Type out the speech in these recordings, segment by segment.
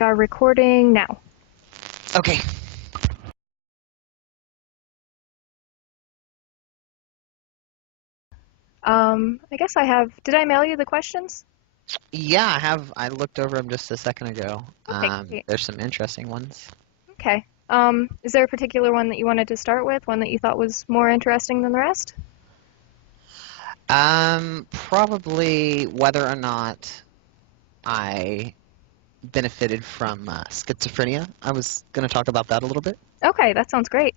are recording now. Okay. I guess I have. Did I mail you the questions? Yeah, I looked over them just a second ago. Okay, great. There's some interesting ones. Okay. Is there a particular one that you wanted to start with? One that you thought was more interesting than the rest? Probably whether or not I benefited from schizophrenia. I was going to talk about that a little bit. Okay, that sounds great.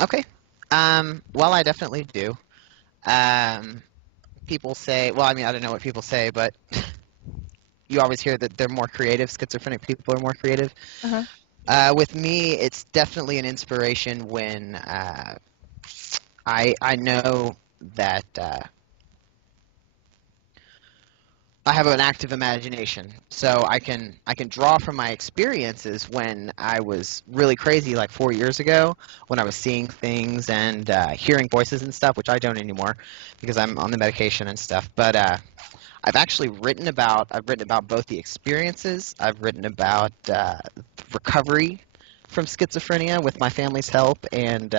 Okay. Well, I definitely do. Um, People say, well, I mean, I don't know what people say, but you always hear that they're more creative. Schizophrenic people are more creative. Uh-huh. With me, it's definitely an inspiration when I know that I have an active imagination, so I can draw from my experiences when I was really crazy, like 4 years ago, when I was seeing things and hearing voices and stuff, which I don't anymore because I'm on the medication and stuff. But I've written about both the experiences. I've written about recovery from schizophrenia with my family's help and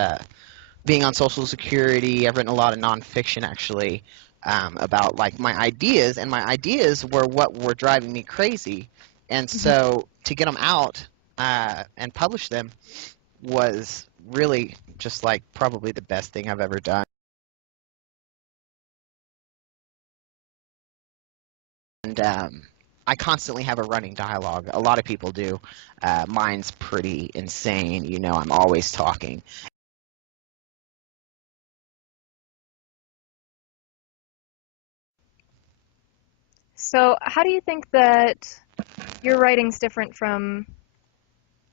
being on Social Security. I've written a lot of nonfiction actually about like my ideas, and my ideas were what were driving me crazy. And so to get them out and publish them was really just like probably the best thing I've ever done. And I constantly have a running dialogue. A lot of people do. Mine's pretty insane. You know, I'm always talking. So, how do you think that your writing's different from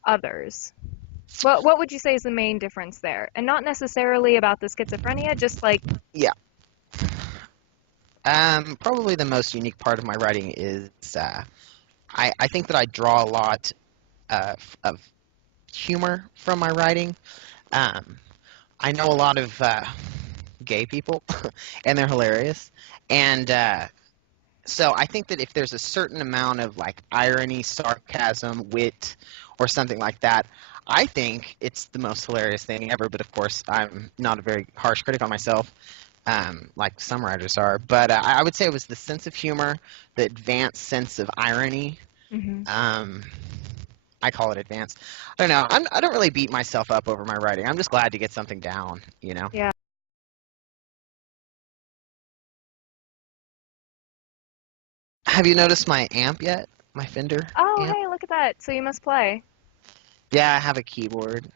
others? What would you say is the main difference there? And not necessarily about the schizophrenia, just like, Yeah. Probably the most unique part of my writing is I think that I draw a lot of humor from my writing. Um, I know a lot of gay people, and they're hilarious. And so I think that if there's a certain amount of like irony, sarcasm, wit, or something like that, I think it's the most hilarious thing ever. But of course, I'm not a very harsh critic on myself, like some writers are. But I would say it was the sense of humor, the advanced sense of irony. hmm Um, I call it advanced. I don't know. I don't really beat myself up over my writing. I'm just glad to get something down, you know? yeah. Have you noticed my amp yet? My Fender Oh, amp? hey, look at that. So you must play. Yeah, I have a keyboard.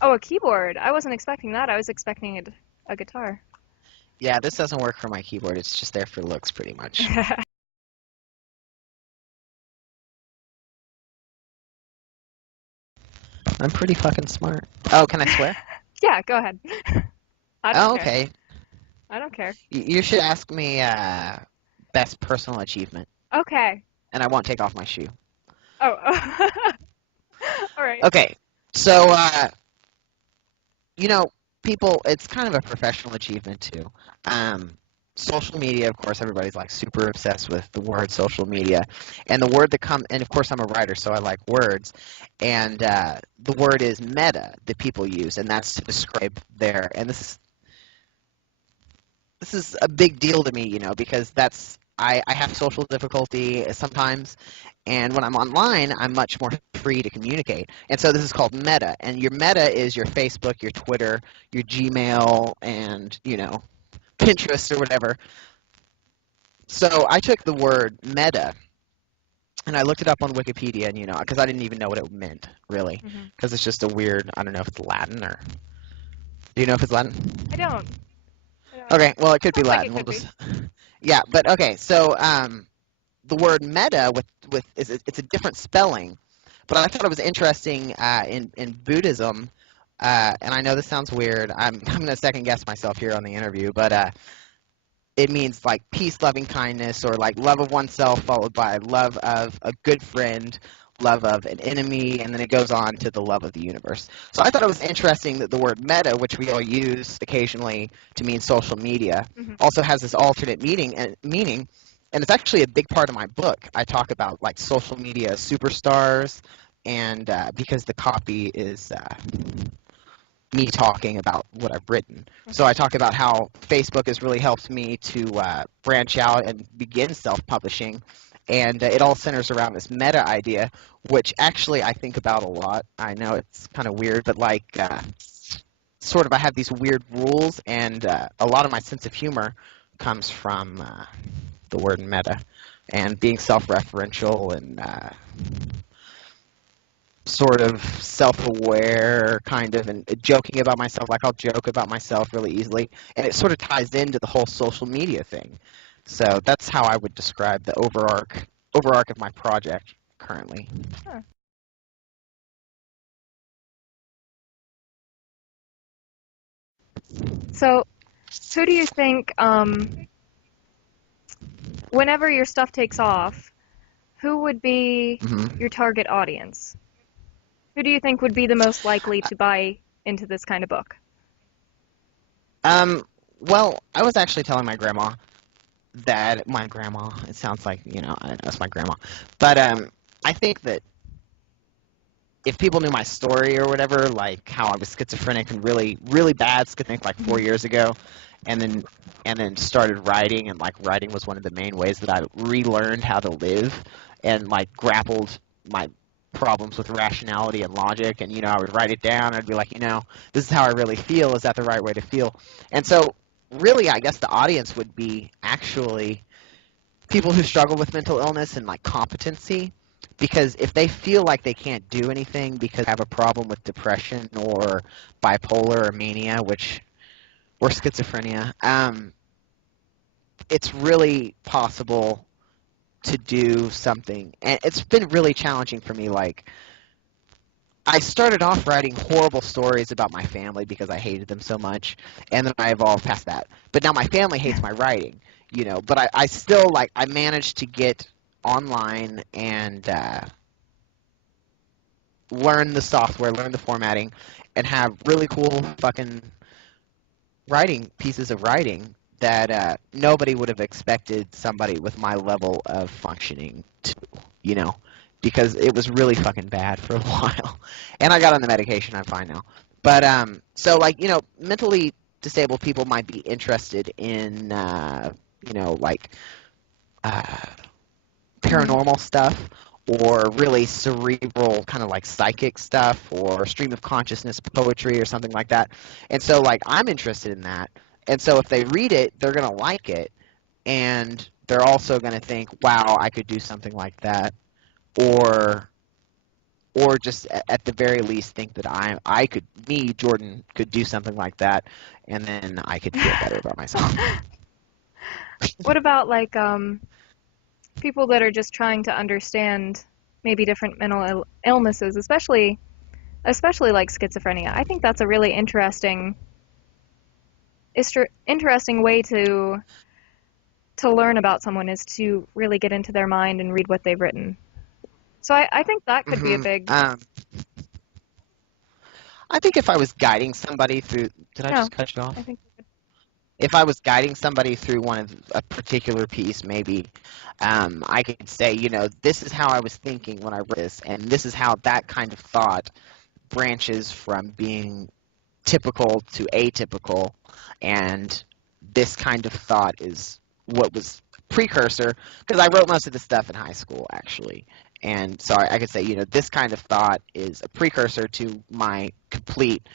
Oh, a keyboard. I wasn't expecting that. I was expecting a guitar. Yeah, this doesn't work for my keyboard. It's just there for looks, pretty much. I'm pretty fucking smart. Oh, can I swear? Yeah, go ahead. I don't Oh, care. okay. I don't care. You should ask me best personal achievement, Okay. and I won't take off my shoe. Oh. All right. Okay, so you know, people, it's kind of a professional achievement too. Um, Social media, of course, everybody's like super obsessed with the word social media, and the word that comes, and of course, I'm a writer, so I like words, and the word is meta that people use, and that's to describe their, and this is a big deal to me, you know, because I have social difficulty sometimes, and when I'm online, I'm much more free to communicate. And so this is called meta, and your meta is your Facebook, your Twitter, your Gmail, and, you know, Pinterest or whatever. So I took the word meta, and I looked it up on Wikipedia, and, you know, because I didn't even know what it meant, really, hmm because it's just a weird, I don't know if it's Latin or, do you know if it's Latin? I don't. I don't. Okay, well, it could be Sounds like it Latin. We'll could be. just, yeah, but okay, so the word meta with is it's a different spelling, but I thought it was interesting in Buddhism, and I know this sounds weird. I'm going to second guess myself here on the interview, but it means like peace, loving kindness, or like love of oneself followed by love of a good friend, love of an enemy, and then it goes on to the love of the universe. So I thought it was interesting that the word meta, which we all use occasionally to mean social media, hmm also has this alternate meaning and it's actually a big part of my book. I talk about like social media superstars, and because the copy is me talking about what I've written. So I talk about how Facebook has really helped me to branch out and begin self-publishing, and it all centers around this meta idea, which actually I think about a lot. I know it's kind of weird, but like sort of I have these weird rules, and a lot of my sense of humor comes from the word meta and being self-referential and sort of self-aware kind of and joking about myself. Like I'll joke about myself really easily, and it sort of ties into the whole social media thing. So that's how I would describe the overarch of my project currently. Huh. So, who do you think, whenever your stuff takes off, who would be hmm your target audience? Who do you think would be the most likely to buy into this kind of book? Um, well, I was actually telling my grandma that my grandma. It sounds like I don't know, it's my grandma, but I think that if people knew my story or whatever, like how I was schizophrenic and really, really bad schizophrenic like Hmm. 4 years ago, and then started writing, and like writing was one of the main ways that I relearned how to live, and like grappled my problems with rationality and logic, and I would write it down. I'd be like, this is how I really feel. Is that the right way to feel? And so, really, I guess the audience would be actually people who struggle with mental illness and like competency, because if they feel like they can't do anything because they have a problem with depression or bipolar or mania, which or schizophrenia, it's really possible to do something. And it's been really challenging for me. Like I started off writing horrible stories about my family because I hated them so much, and then I evolved past that. But now my family hates my writing, but I still like I managed to get online and learn the software, learn the formatting, and have really cool fucking writing pieces of writing that nobody would have expected somebody with my level of functioning to, you know, because it was really fucking bad for a while. And I got on the medication, I'm fine now. But so like, mentally disabled people might be interested in like uh, Hmm. paranormal stuff or really cerebral kind of like psychic stuff or stream of consciousness poetry or something like that. And so like I'm interested in that. And so if they read it, they're going to like it, and they're also going to think, "Wow, I could do something like that." Or just at the very least think that Jordan could do something like that, and then I could feel better about myself. What about like people that are just trying to understand maybe different mental illnesses, especially like schizophrenia? I think that's a really interesting way to learn about someone is to really get into their mind and read what they've written. So I think that could be a hmm big I think if I was guiding somebody through, did I no. just cut you I off? think If I was guiding somebody through one of a particular piece, maybe I could say, this is how I was thinking when I wrote this, and this is how that kind of thought branches from being typical to atypical, and this kind of thought is what was precursor, because I wrote most of this stuff in high school, actually. And so I could say, this kind of thought is a precursor to my complete,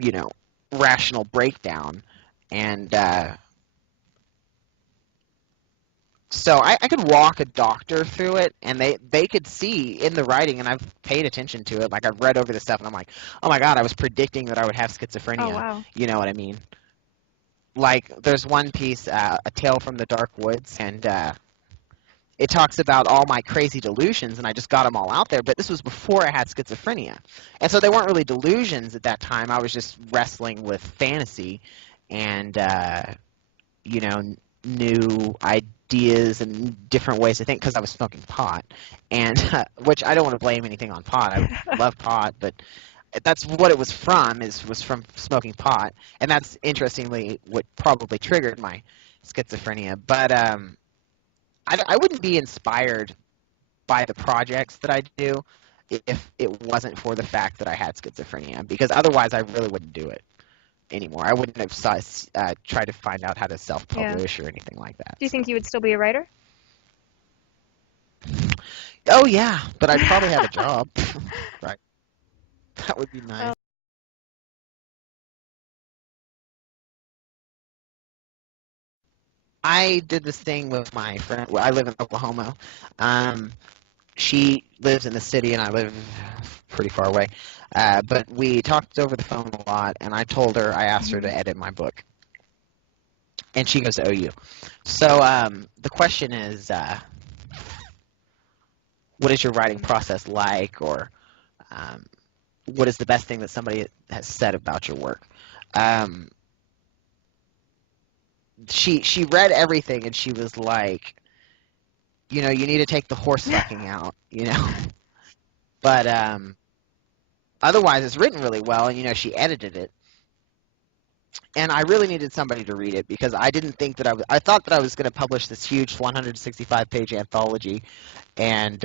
you know, rational breakdown. And so I could walk a doctor through it, and they could see in the writing, and I've paid attention to it. Like I've read over the stuff, and I'm like, oh my god, I was predicting that I would have oh schizophrenia. wow. You know what I mean? Like there's one piece, A Tale from the Dark Woods, and it talks about all my crazy delusions, and I just got them all out there. But this was before I had schizophrenia, and so they weren't really delusions at that time. I was just wrestling with fantasy, and you know, new ideas and different ways to think because I was smoking pot, and which I don't want to blame anything on pot. I love pot, but that's what it was from. Was from smoking pot, and that's interestingly what probably triggered my schizophrenia. But I wouldn't be inspired by the projects that I do if it wasn't for the fact that I had schizophrenia, because otherwise I really wouldn't do it anymore. I wouldn't have tried to find out how to Yeah. self-publish or anything like that. Do you So. think you would still be a writer? Oh yeah, but I'd probably have a job. Right. That would be nice. Well, I did this thing with my friend. Well, I live in Oklahoma. Um, she lives in the city, and I live pretty far away. But we talked over the phone a lot, and I asked her mhm. to edit my book, and she goes to OU. So the question is, what is your writing process like, or um, what is the best thing that somebody has said about your work? Um, she read everything, and she was like, you need to take the horse fucking out. But otherwise, it's written really well, and she edited it. And I really needed somebody to read it because I didn't think that I thought that I was going to publish this huge 165-page anthology, and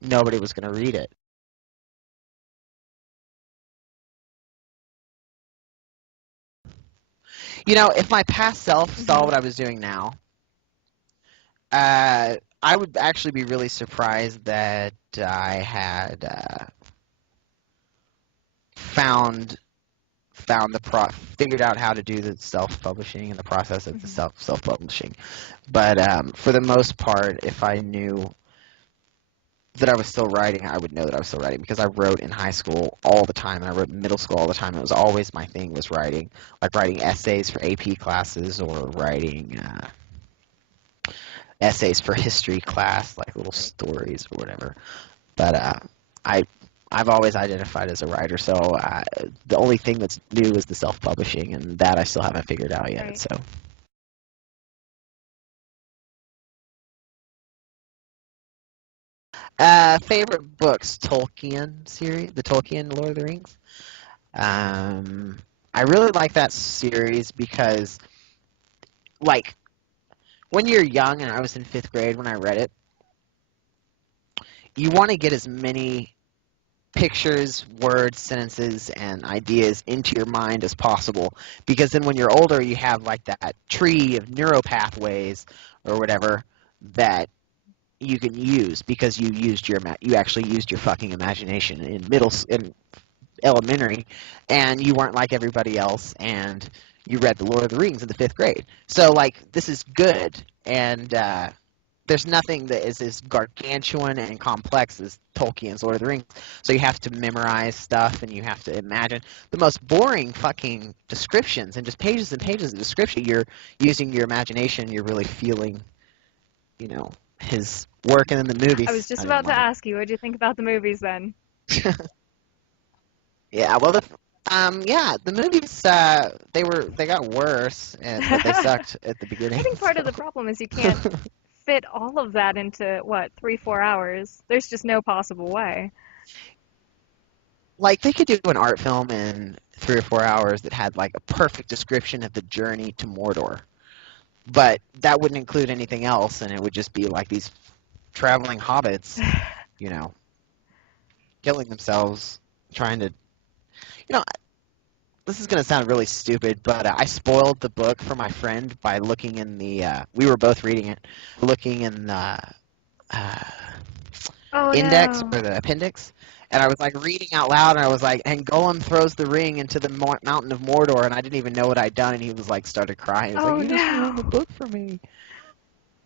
nobody was going to read it. If my past self saw Mhm. what I was doing now, I would actually be really surprised that I had found figured out how to do the self-publishing and the process of the Mhm. self-publishing. But for the most part, if I knew that I was still writing, I would know that I was still writing because I wrote in high school all the time, and I wrote in middle school all the time. It was always my thing was writing, like writing essays for AP classes or writing essays for history class, like little stories or whatever. But I I've always identified as a writer, so the only thing that's new is the self-publishing, and that I still haven't figured out yet. Right. So, favorite books: Tolkien series, the Tolkien Lord of the Rings. Um, I really like that series because, like, when you're young, and I was in fifth grade when I read it, you want to get as many pictures, words, sentences, and ideas into your mind as possible. Because then when you're older, you have like that tree of neural pathways or whatever that you can use because you actually used your fucking imagination in elementary, and you weren't like everybody else, and you read the Lord of the Rings in the fifth grade. So like this is good, and there's nothing that is as gargantuan and complex as Tolkien's Lord of the Rings. So you have to memorize stuff and you have to imagine the most boring fucking descriptions and just pages and pages of description. You're using your imagination. You're really feeling, his work. And then the I movies, was just I didn't about to like. ask you, what did you think about the movies then? Yeah, well, yeah, the movies, they got worse, but they I sucked at the beginning. think part So. of the problem is you can't fit all of that into what, 3, 4 hours. There's just no possible way. Like they could do an art film in 3 or 4 hours that had like a perfect description of the journey to Mordor, but that wouldn't include anything else, and it would just be like these traveling hobbits, you know, killing themselves, trying to, you know, this is gonna sound really stupid, but I spoiled the book for my friend by looking in the. We were both reading it, looking in the uh, Oh index no. or the appendix, and I was like reading out loud, and I was like, "And Gollum throws the ring into the mountain of Mordor," and I didn't even know what I'd done, and he was like, started crying. He was like, Oh "You just ruined the no. book for me."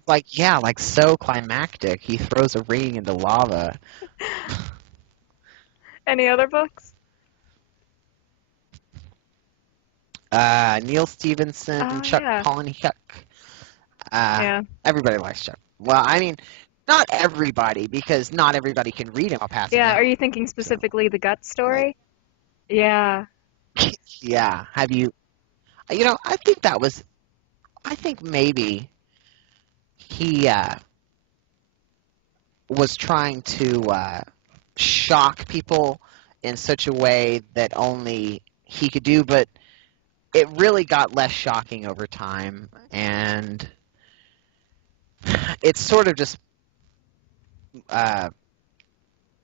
Like, yeah, like so climactic. He throws a ring into lava. Any other books? Neil Stevenson, Oh Chuck yeah. Palahniuk. Uh, Yeah. everybody likes Chuck. Well, I mean, not everybody, because not everybody can read him while passing Yeah, are out. you thinking So, specifically the gut like, story? Yeah. yeah. Have you? I think maybe he was trying to shock people in such a way that only he could do, but it really got less shocking over time, and it's sort of just uh,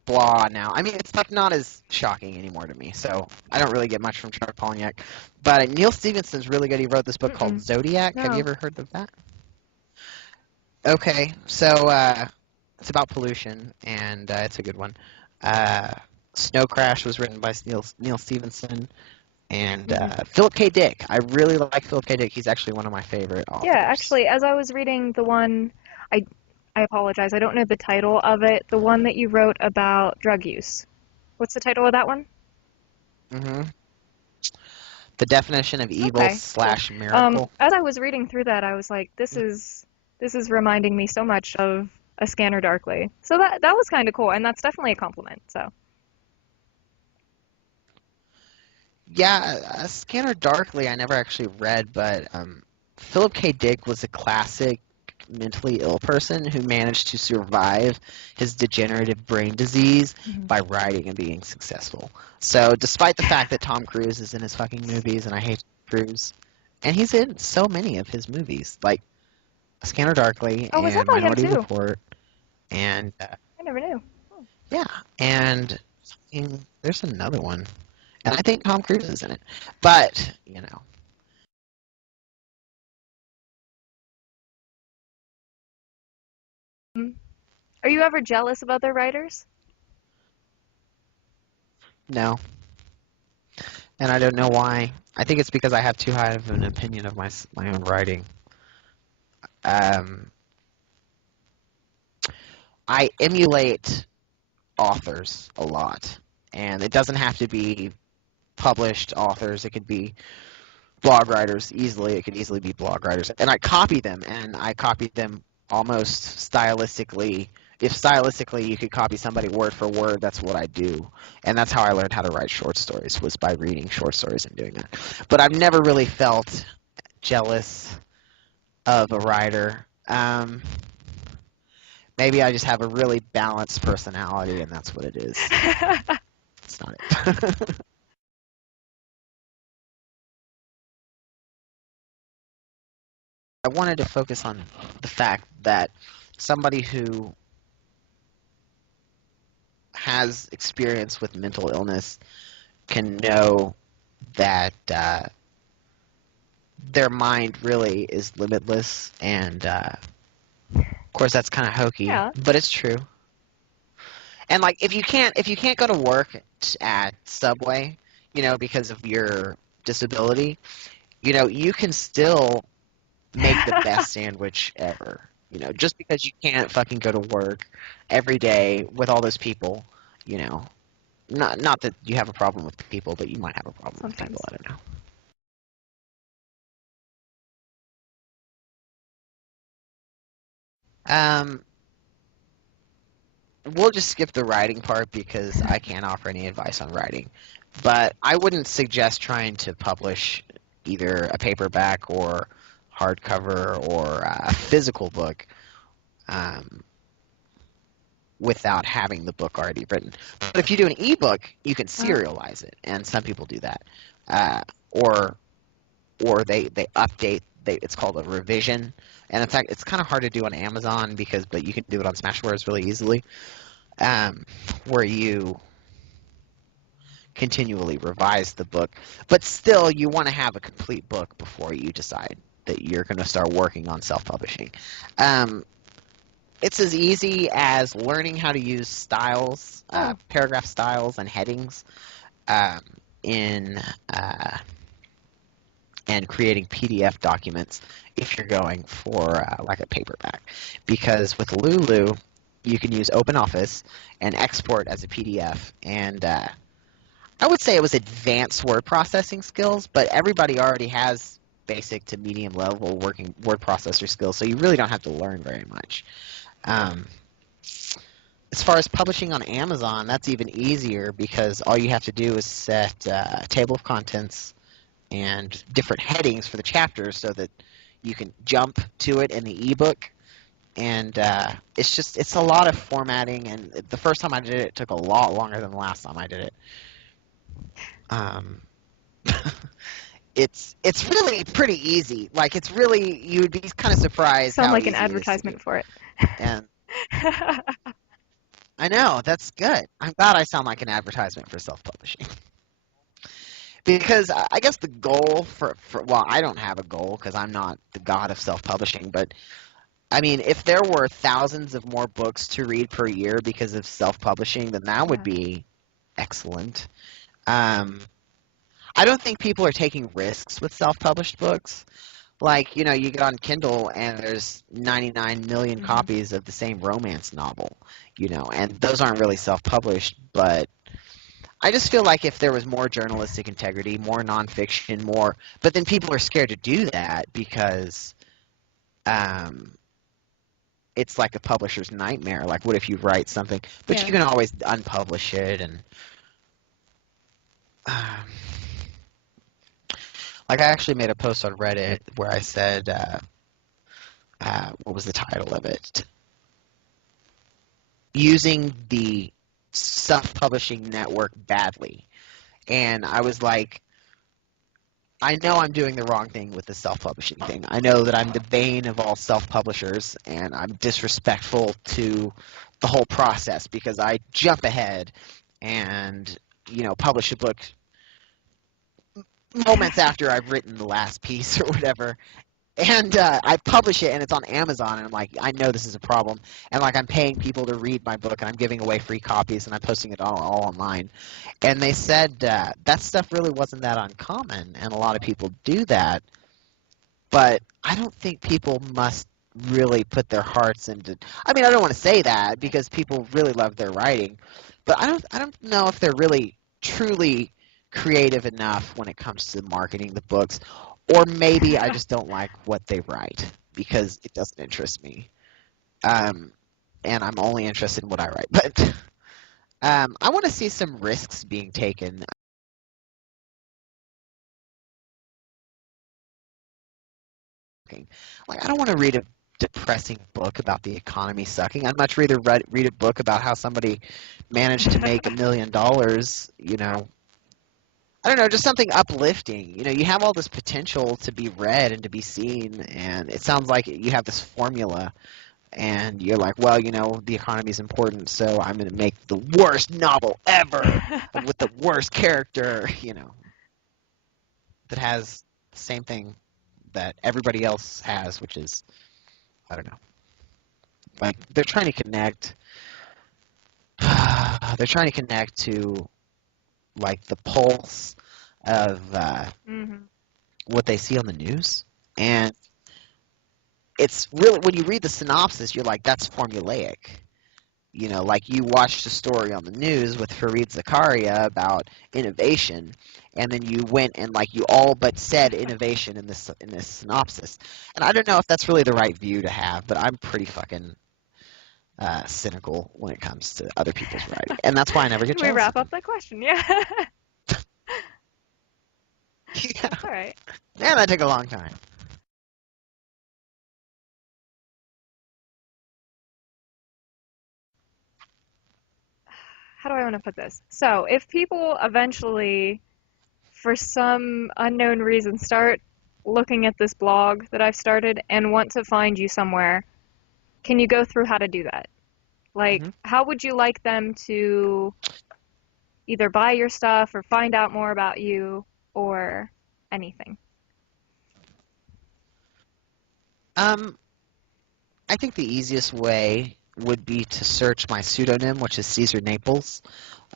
blah now. I mean, it's like not as shocking anymore to me, so I don't really get much from Chuck Palahniuk. But Neil Stephenson's really good. He wrote this book called Mm-mm. Zodiac. Have you No. ever heard of that? Okay, so it's about pollution, and it's a good one. Uh, Snow Crash was written by Neil Stephenson and Mm-mm. Philip K. Dick. I really like Philip K. Dick. He's actually one of my favorite Yeah, authors. actually, as I was reading the one, I I apologize, I don't know the title of it, the one that you wrote about drug use. What's the title of that one? hmm The definition of evil Okay, cool. slash miracle. As I was reading through that, I was like, this is reminding me so much of A Scanner Darkly. So that was kind of cool, and that's definitely a compliment. So, Yeah, Scanner Darkly I never actually read, but Philip K. Dick was a classic mentally ill person who managed to survive his degenerative brain disease mhm. by writing and being successful. So, despite the fact that Tom Cruise is in his fucking movies, and I hate Cruise, and he's in so many of his movies, like Scanner Darkly Oh, was that and by him Minority too? Report, and I never knew. Oh. yeah, and there's another one, and I think Tom Cruise is in it, but you know. Mm. Are you ever jealous of other writers? No, and I don't know why. I think it's because I have too high of an opinion of my own writing. Um, I emulate authors a lot, and it doesn't have to be published authors. It could be blog writers easily. It could easily be blog writers, and I copy them, and I copy them almost stylistically. If stylistically you could copy somebody word for word, that's what I do, and that's how I learned how to write short stories, was by reading short stories and doing that. But I've never really felt jealous of a writer. Maybe I just have a really balanced personality, and that's what it is. It's not it. I wanted to focus on the fact that somebody who has experience with mental illness can know that their mind really is limitless, and of course that's kind of hokey, Yeah. but it's true. And like if you can't go to work at Subway, because of your disability, you can still make the best sandwich ever. Just because you can't fucking go to work every day with all those people, you know. Not that you have a problem with people, but you might have a problem with people. Sometimes. I don't know. Um, we'll just skip the writing part because I can't offer any advice on writing. But I wouldn't suggest trying to publish either a paperback or hardcover or a physical book um, without having the book already written. But if you do an ebook, you can Uh, serialize it, and some people do that. Or they update. It's called a revision, and in fact, it's kind of hard to do on Amazon but you can do it on Smashwords really easily, where you continually revise the book. But still, you want to have a complete book before you decide that you're going to start working on self-publishing. Um, it's as easy as learning how to use styles, oh, paragraph styles, and headings um, in and creating PDF documents if you're going for like a paperback. Because with Lulu, you can use OpenOffice and export as a PDF. And I would say it was advanced word processing skills, but everybody already has basic to medium level working word processor skills, so you really don't have to learn very much. Um, as far as publishing on Amazon, that's even easier because all you have to do is set a table of contents and different headings for the chapters so that you can jump to it in the ebook. And it's a lot of formatting, and the first time I did it, it took a lot longer than the last time I did it. Um, it's really pretty easy. Like it's really, you'd be kind of surprised sound how like an easy it is to do. advertisement for it. And I know, that's good. I'm glad I sound like an advertisement for self-publishing. Because I guess the goal well, I don't have a goal because I'm not the god of self-publishing, but I mean, if there were thousands of more books to read per year because of self-publishing, then that would Yeah. be excellent. Um, I don't think people are taking risks with self-published books. Like, you get on Kindle and there's 99 million Hmm. copies of the same romance novel, and those aren't really self-published, but I just feel like if there was more journalistic integrity, more nonfiction, but then people are scared to do that because um, it's like a publisher's nightmare. Like, what if you write something, but Yeah. you can always unpublish it, and um, like I actually made a post on Reddit where I said, what was the title of it? Using the self-publishing network badly, and I was like, I know I'm doing the wrong thing with the self-publishing thing. I know that I'm the bane of all self-publishers, and I'm disrespectful to the whole process because I jump ahead and publish a book moments after I've written the last piece or whatever. And I publish it, and it's on Amazon, and I'm like, I know this is a problem, and like I'm paying people to read my book, and I'm giving away free copies, and I'm posting it all online. And they said that stuff really wasn't that uncommon, and a lot of people do that. But I don't think people must really put their hearts into. I mean, I don't want to say that because people really love their writing, but I don't know if they're really truly creative enough when it comes to marketing the books, or maybe I just don't like what they write because it doesn't interest me. Um, and I'm only interested in what I write. But I want to see some risks being taken. Like, I don't want to read a depressing book about the economy sucking. I'd much rather read a book about how somebody managed to make $1 million. I don't know, just something uplifting. You have all this potential to be read and to be seen, and it sounds like you have this formula, and you're like, well, the economy is important, so I'm going to make the worst novel ever with the worst character, that has the same thing that everybody else has, which is, I don't know. Like they're trying to connect. They're trying to connect to like the pulse of Hmm. what they see on the news, and it's really when you read the synopsis, you're like, that's formulaic. Like you watched a story on the news with Fareed Zakaria about innovation, and then you went and like you all but said innovation in this synopsis. And I don't know if that's really the right view to have, but I'm pretty fucking cynical when it comes to other people's writing, and that's why I never get Can we jealous of wrap up them. that question? Yeah. Yeah, All right. man, that took a long time. How do I want to put this? So, if people eventually, for some unknown reason, start looking at this blog that I've started and want to find you somewhere, can you go through how to do that? Like, Hmm. how would you like them to either buy your stuff or find out more about you or anything? Um, I think the easiest way would be to search my pseudonym, which is Caesar Naples,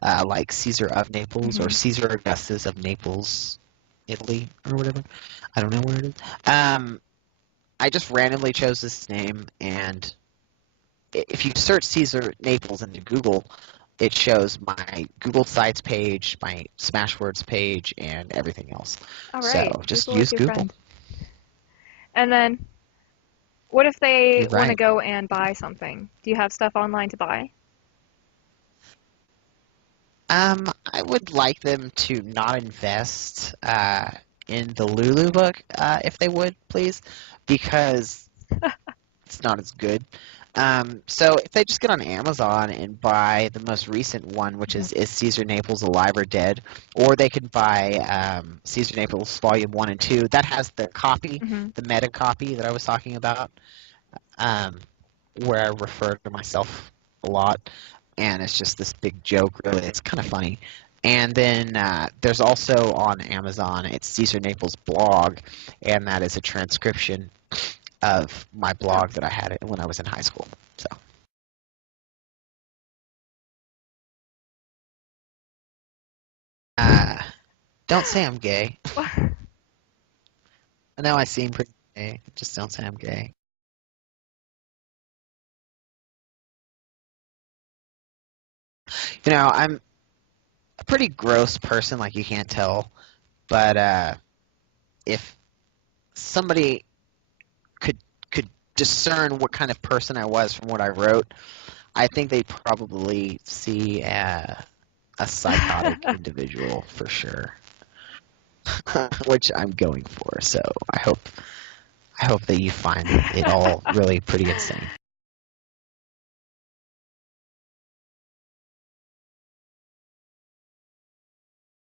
like Caesar of Naples or Hmm. Caesar Augustus of Naples, Italy, or whatever. I don't know where it is. Um, I just randomly chose this name, and if you search Caesar Naples into Google, it shows my Google Sites page, my Smashwords page, and everything else. All right. So just Google is use your Google. friend. And then, what if they You're want to right. go and buy something? Do you have stuff online to buy? I would like them to not invest in the Lulu book, if they would, please, because it's not as good. So if they just get on Amazon and buy the most recent one, which is Caesar Naples Alive or Dead, or they could buy Caesar Naples Volume 1 and 2. That has the copy, Hmm. the meta copy that I was talking about. Um, where I refer to myself a lot, and it's just this big joke. Really, it's kind of funny. And then there's also on Amazon, it's Caesar Naples blog, and that is a transcription of my Oh. blog that I had when I was in high school. So uh, don't say I'm gay. I know I seem pretty gay. Just don't say I'm gay. I'm a pretty gross person, like you can't tell. But if somebody could could discern what kind of person I was from what I wrote, I think they'd probably see a psychotic individual for sure, which I'm going for. So I hope that you find it all really pretty insane.